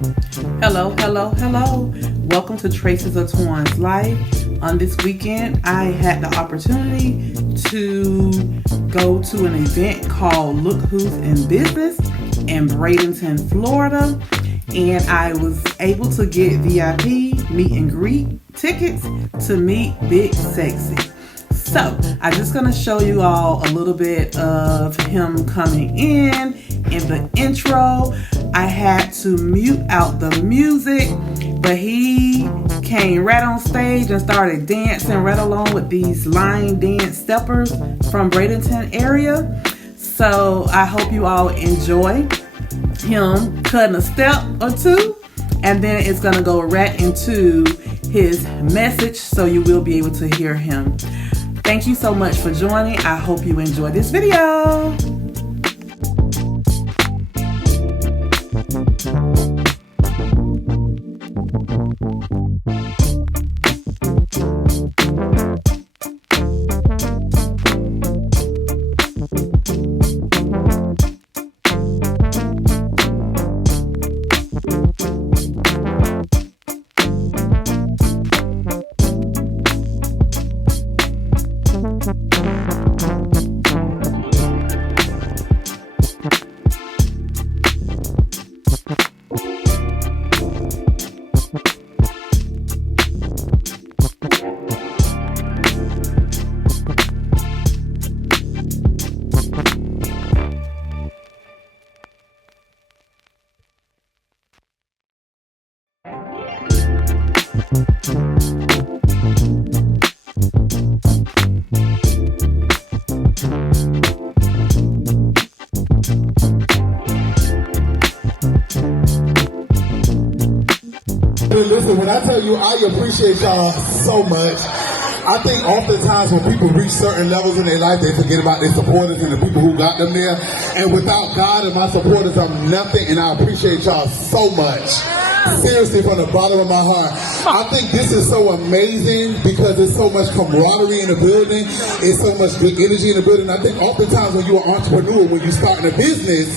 Hello, hello, hello. Welcome to Traces of Twan's Life. On this weekend, I had the opportunity to go to an event called Look Who's in Business in Bradenton, Florida. And I was able to get VIP meet and greet tickets to meet Big Sexy. So, I'm just going to show you all a little bit of him coming in the intro. I had to mute out the music, but he came right on stage and started dancing right along with these line dance steppers from Bradenton area. So, I hope you all enjoy him cutting a step or two, and then it's going to go right into his message, so you will be able to hear him. Thank you so much for joining. I hope you enjoy this video. Listen, when I tell you I appreciate y'all so much, I think oftentimes when people reach certain levels in their life, they forget about their supporters and the people who got them there. And without God and my supporters, I'm nothing, and I appreciate y'all so much. Seriously, from the bottom of my heart. I think this is so amazing because there's so much camaraderie in the building. It's so much good energy in the building. I think oftentimes when you're an entrepreneur, when you're starting a business,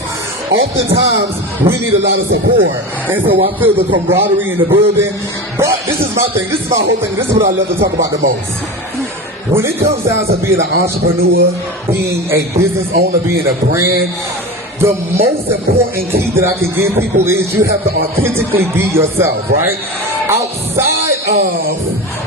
oftentimes we need a lot of support. And so I feel the camaraderie in the building. But this is my thing. This is my whole thing. This is what I love to talk about the most. When it comes down to being an entrepreneur, being a business owner, being a brand, the most important key that I can give people is you have to authentically be yourself, right? Outside of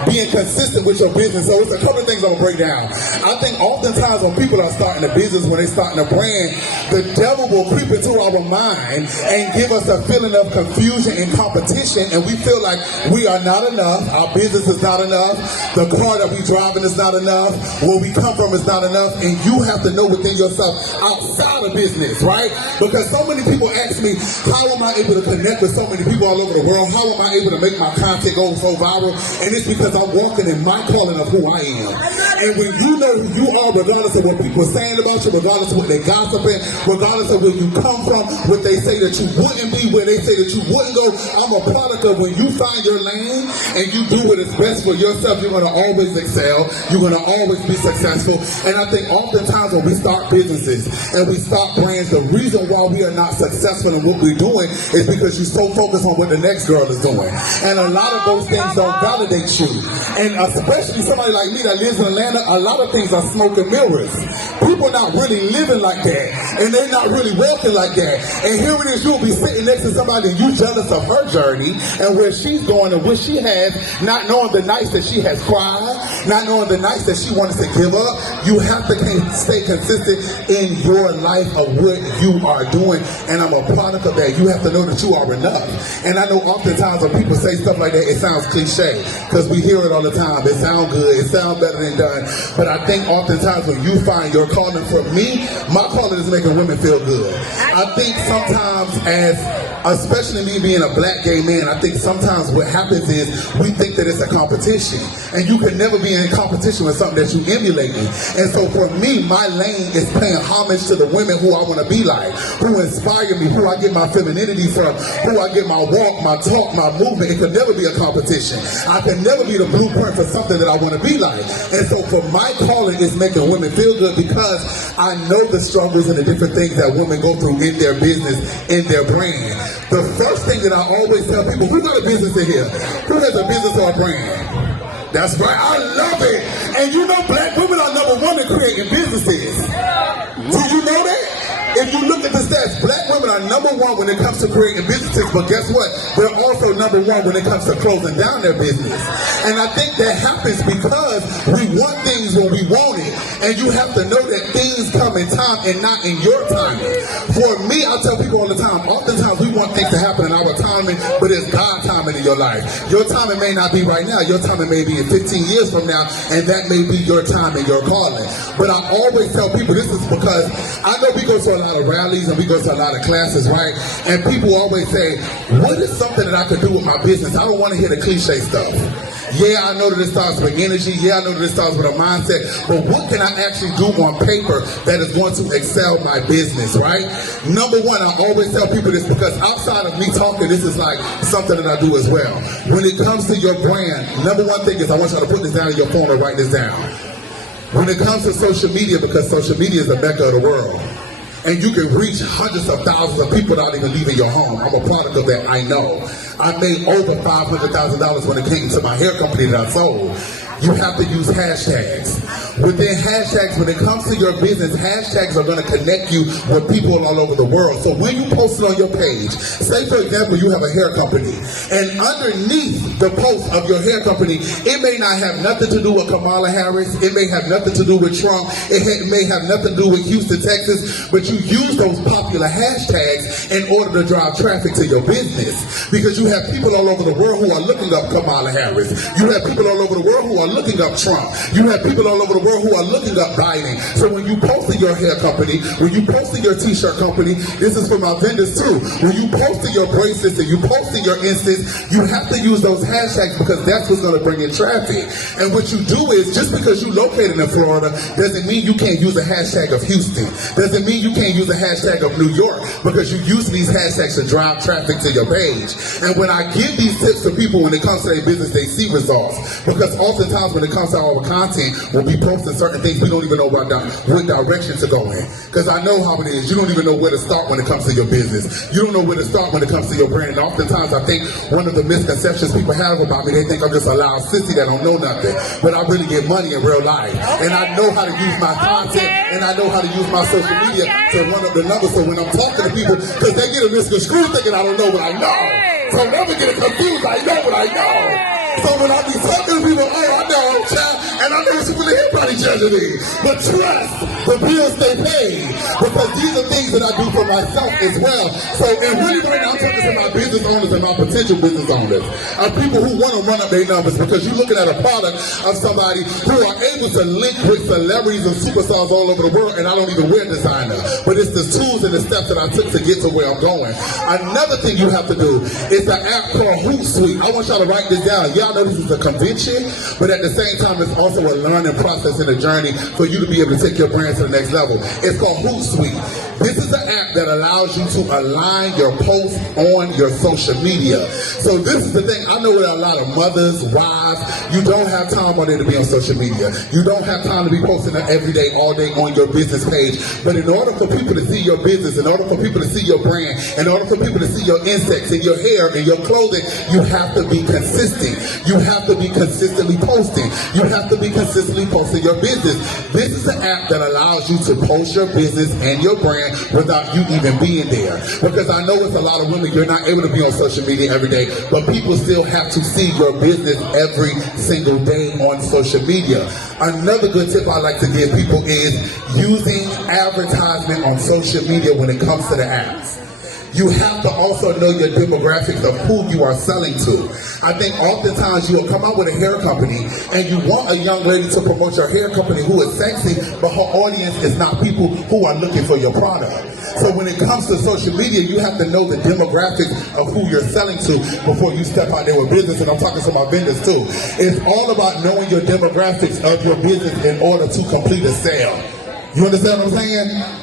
being consistent with your business. So it's a couple of things I'm going to break down. I think oftentimes when people are starting a business, when they're starting a brand, the devil will creep into our mind and give us a feeling of confusion and competition, and we feel like we are not enough, our business is not enough, the car that we're driving is not enough, where we come from is not enough, and you have to know within yourself outside of business, right? Because so many people ask me, how am I able to connect with so many people all over the world? How am I able to make my content go so viral? And it's because I'm walking in my calling of who I am. And when you know who you are, regardless of what people are saying about you, regardless of what they're gossiping, regardless of where you come from, what they say that you wouldn't be, where they say that you wouldn't go, I'm a product of when you find your lane and you do what is best for yourself, you're going to always excel, you're going to always be successful. And I think oftentimes when we start businesses and we start brands, the reason why we are not successful in what we're doing is because you're so focused on what the next girl is doing. And a lot of those things don't validate you. And especially somebody like me that lives in Atlanta, a lot of things are smoke and mirrors. People not really living like that, and they're not really walking like that. And here it is, you'll be sitting next to somebody and you jealous of her journey and where she's going and what she has, not knowing the nights that she has cried, not knowing the nights that she wants to give up. You have to stay consistent in your life of what you are doing, and I'm a product of that. You have to know that you are enough. And I know oftentimes when people say stuff like that, it sounds cliche because we hear it all the time. It sounds good, it sounds better than done. But I think oftentimes when you find your calling, for me, my calling is making women feel good. I think sometimes especially me being a black gay man, I think sometimes what happens is we think that it's a competition. And you can never be in competition with something that you emulating. And so for me, my lane is paying homage to the women who I want to be like, who inspire me, who I get my femininity from, who I get my walk, my talk, my movement. It could never be a competition. perfection. I can never be the blueprint for something that I want to be like. And so for my calling is making women feel good because I know the struggles and the different things that women go through in their business, in their brand. The first thing that I always tell people, who got a business in here? Who has a business or a brand? That's right, I love it. And you know black women are #1 in creating businesses. Do you know that? If you look at the stats, black women are #1 when it comes to creating businesses, but guess what? They're also #1 when it comes to closing down their business. And I think that happens because we want things when we want it. And you have to know that things come in time and not in your timing. For me, I tell people all the time, oftentimes we want things to happen in our timing, but it's God's timing in your life. Your timing may not be right now. Your timing may be in 15 years from now, and that may be your time and your calling. But I always tell people, this is because I know we go to a lot of rallies and we go to a lot of classes, right? And people always say, what is something that I could do with my business? I don't want to hear the cliche stuff. Yeah, I know that it starts with energy. Yeah, I know that it starts with a mindset. But what can I actually do on paper that is going to excel my business, right? #1, I always tell people this because outside of me talking, this is like something that I do as well. When it comes to your brand, #1 thing is I want you to put this down in your phone or write this down. When it comes to social media, because social media is the mecca of the world, and you can reach hundreds of thousands of people without even leaving your home. I'm a product of that, I know. I made over $500,000 when it came to my hair company that I sold. You have to use hashtags. Within hashtags, when it comes to your business, hashtags are going to connect you with people all over the world. So when you post it on your page, say for example, you have a hair company, and underneath the post of your hair company, it may not have nothing to do with Kamala Harris, it may have nothing to do with Trump, it may have nothing to do with Houston, Texas, but you use those popular hashtags in order to drive traffic to your business. Because you have people all over the world who are looking up Kamala Harris. You have people all over the world who are looking up Trump. You have people all over the world who are looking up Biden. So when you post in your hair company, when you post in your t-shirt company, this is for my vendors too. When you post in your bracelets and you post in your instance, you have to use those hashtags because that's what's going to bring in traffic. And what you do is, just because you're located in Florida doesn't mean you can't use a hashtag of Houston. Doesn't mean you can't use a hashtag of New York, because you use these hashtags to drive traffic to your page. And when I give these tips to people when it comes to their business, they see results. Because oftentimes when it comes to our content, we'll be posting certain things we don't even know what direction to go in. Because I know how it is. You don't even know where to start when it comes to your business. You don't know where to start when it comes to your brand. And oftentimes I think one of the misconceptions people have about me, they think I'm just a loud sissy that don't know nothing. But I really get money in real life. And I know how to use my content, and I know how to use my social media to run up the numbers. So when I'm talking to people, because they get a misconstrued thinking I don't know what I know. So never get it confused, I know what I know. So when I be talking to people, oh, I know, child, and I know some people in here probably judging me. But trust, the bills stay paid. Because these are things that I do for myself as well. So, and really right now I'm talking to my business owners and my potential business owners. People who want to run up their numbers, because you're looking at a product of somebody who are able to link with celebrities and superstars all over the world, and I don't even wear designer. But it's the tools and the steps that I took to get to where I'm going. Another thing you have to do is an app called Hootsuite. I want y'all to write this down. Y'all know this is a convention, but at the same time, it's also a learning process and a journey for you to be able to take your brand to the next level. It's called Hootsuite. This is an app that allows you to align your posts on your social media. So this is the thing. I know that a lot of mothers, wives, you don't have time all day to be on social media. You don't have time to be posting every day, all day on your business page. But in order for people to see your business, in order for people to see your brand, in order for people to see your insects and your hair and your clothing, you have to be consistent. You have to be consistently posting. You have to be consistently posting your business. This is an app that allows you to post your business and your brand without you even being there. Because I know it's a lot of women, you're not able to be on social media every day, but people still have to see your business every single day on social media. Another good tip I like to give people is using advertisement on social media when it comes to the apps. You have to also know your demographics of who you are selling to. I think oftentimes you will come out with a hair company and you want a young lady to promote your hair company who is sexy, but her audience is not people who are looking for your product. So when it comes to social media, you have to know the demographics of who you're selling to before you step out there with business. And I'm talking to my vendors too. It's all about knowing your demographics of your business in order to complete a sale. You understand what I'm saying?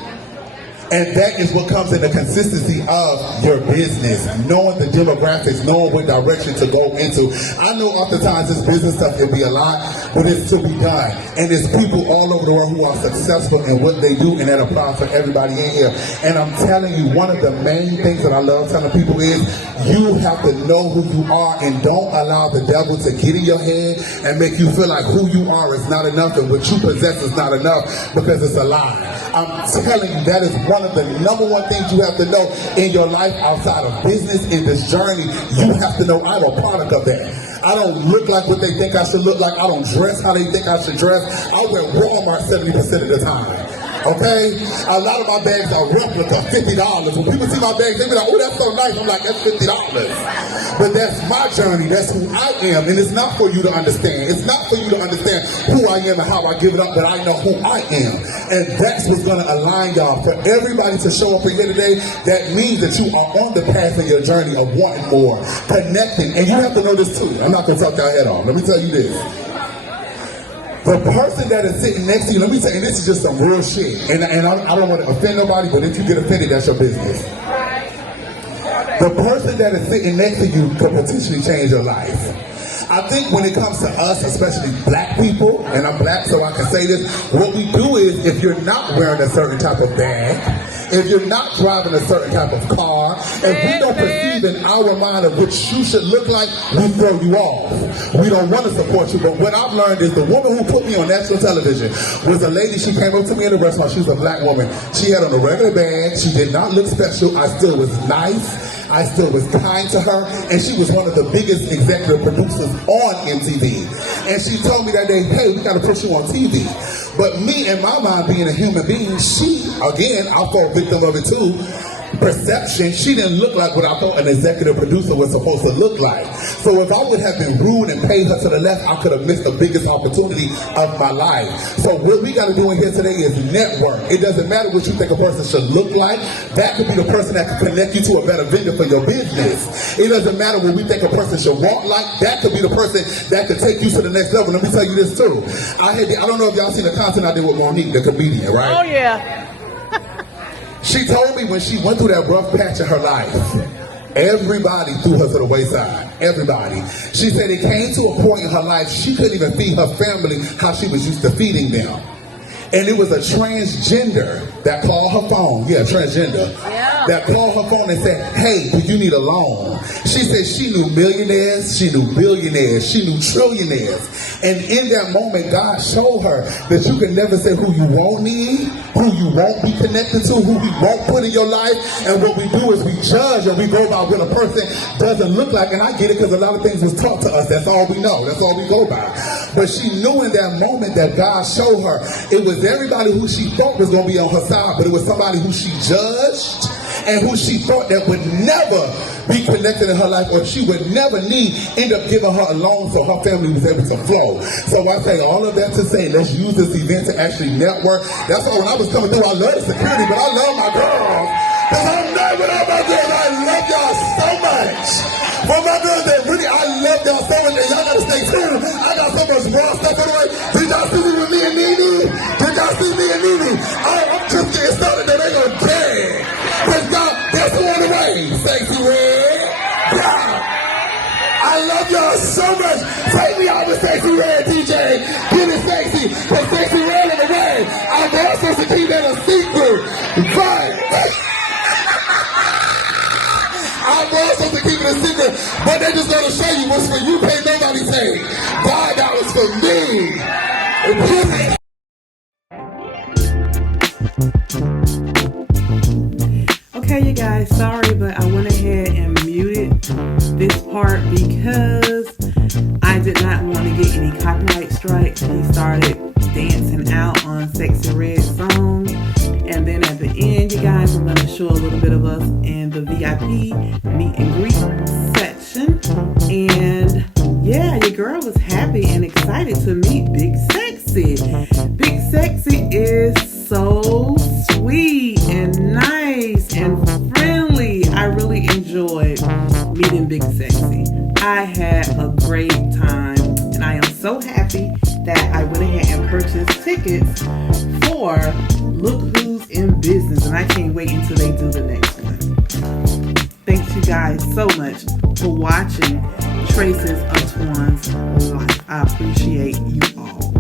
And that is what comes in the consistency of your business, knowing the demographics, knowing what direction to go into. I know oftentimes this business stuff can be a lot, but it's to be done. And there's people all over the world who are successful in what they do, and that applies for everybody in here. And I'm telling you, one of the main things that I love telling people is you have to know who you are, and don't allow the devil to get in your head and make you feel like who you are is not enough and what you possess is not enough, because it's a lie. I'm telling you, that is one of the number one things you have to know in your life outside of business, in this journey. You have to know I'm a product of that. I don't look like what they think I should look like. I don't dress how they think I should dress. I wear Walmart 70% of the time. Okay? A lot of my bags are replica, $50. When people see my bags, they be like, oh, that's so nice. I'm like, that's $50. But that's my journey. That's who I am. And it's not for you to understand. It's not for you to understand who I am and how I give it up, but I know who I am. And that's what's going to align y'all. For everybody to show up here today, that means that you are on the path of your journey of wanting more, connecting. And you have to know this too. I'm not going to talk your head off. Let me tell you this. The person that is sitting next to you, let me say, and this is just some real shit, and I don't want to offend nobody, but if you get offended, that's your business. The person that is sitting next to you could potentially change your life. I think when it comes to us, especially black people, and I'm black so I can say this, what we do is, if you're not wearing a certain type of bag, if you're not driving a certain type of car, if we don't perceive in our mind of what you should look like, we throw you off. We don't want to support you. But what I've learned is the woman who put me on national television was a lady. She came up to me in the restaurant. She was a black woman. She had on a regular bag. She did not look special. I still was nice. I still was kind to her, and she was one of the biggest executive producers on MTV. And she told me that day, hey, we got to put you on TV. But me, in my mind, being a human being, she, again, I fall victim of it too, perception, she didn't look like what I thought an executive producer was supposed to look like. So if I would have been rude and paid her to the left, I could have missed the biggest opportunity of my life. So what we got to do in here today is network. It doesn't matter what you think a person should look like. That could be the person that could connect you to a better vendor for your business. It doesn't matter what we think a person should walk like. That could be the person that could take you to the next level. Let me tell you this too. I don't know if y'all seen the content I did with Monique, the comedian, right? Oh yeah. She told me when she went through that rough patch of her life, everybody threw her to the wayside. Everybody. She said it came to a point in her life she couldn't even feed her family how she was used to feeding them. And it was a transgender that called her phone. Yeah, transgender. Yeah. That called her phone and said, hey, do you need a loan? She said she knew millionaires, she knew billionaires, she knew trillionaires. And in that moment, God showed her that you can never say who you won't need, who you won't be connected to, who we won't put in your life. And what we do is we judge and we go by what a person doesn't look like. And I get it because a lot of things was taught to us. That's all we know. That's all we go by. But she knew in that moment that God showed her it was everybody who she thought was going to be on her side, but it was somebody who she judged and who she thought that would never be connected in her life, or she would never end up giving her a loan so her family was able to flow. So I say all of that to say, let's use this event to actually network. That's why when I was coming through, I love the security, but I love my girls. Because I'm not with all my girls. I love y'all so much. For my girls that really, I love y'all so much, and y'all gotta stay tuned. I got so much raw stuff on the way. Did y'all see me with me and Nene? Did y'all see me and Nene? I'm just getting started that they gonna care. Cause God, that's who on the way. Sexy Red. Yeah. I love y'all so much. Take me out with Sexy Red, DJ. Get it sexy. Cause Sexy Red on the way. I'm also to keep that a secret. But I'm also to keep it a secret. But they just gonna show you what's for you. Pay nobody say. God, that was for me. Okay, you guys, sorry, but I went ahead and muted this part because I did not want to get any copyright strikes. He started dancing out on Sexy Red's song. And then at the end, you guys, I'm going to show a little bit of us in the VIP meet and greet section. And yeah, your girl was happy and excited to meet Big Sexy. Big Sexy is so sweet and nice and friendly. I really enjoyed meeting Big Sexy. I had a great time, and I am so happy that I went ahead and purchased tickets for Look Who's in Business, and I can't wait guys so much for watching Traces of Twan's Life. I appreciate you all.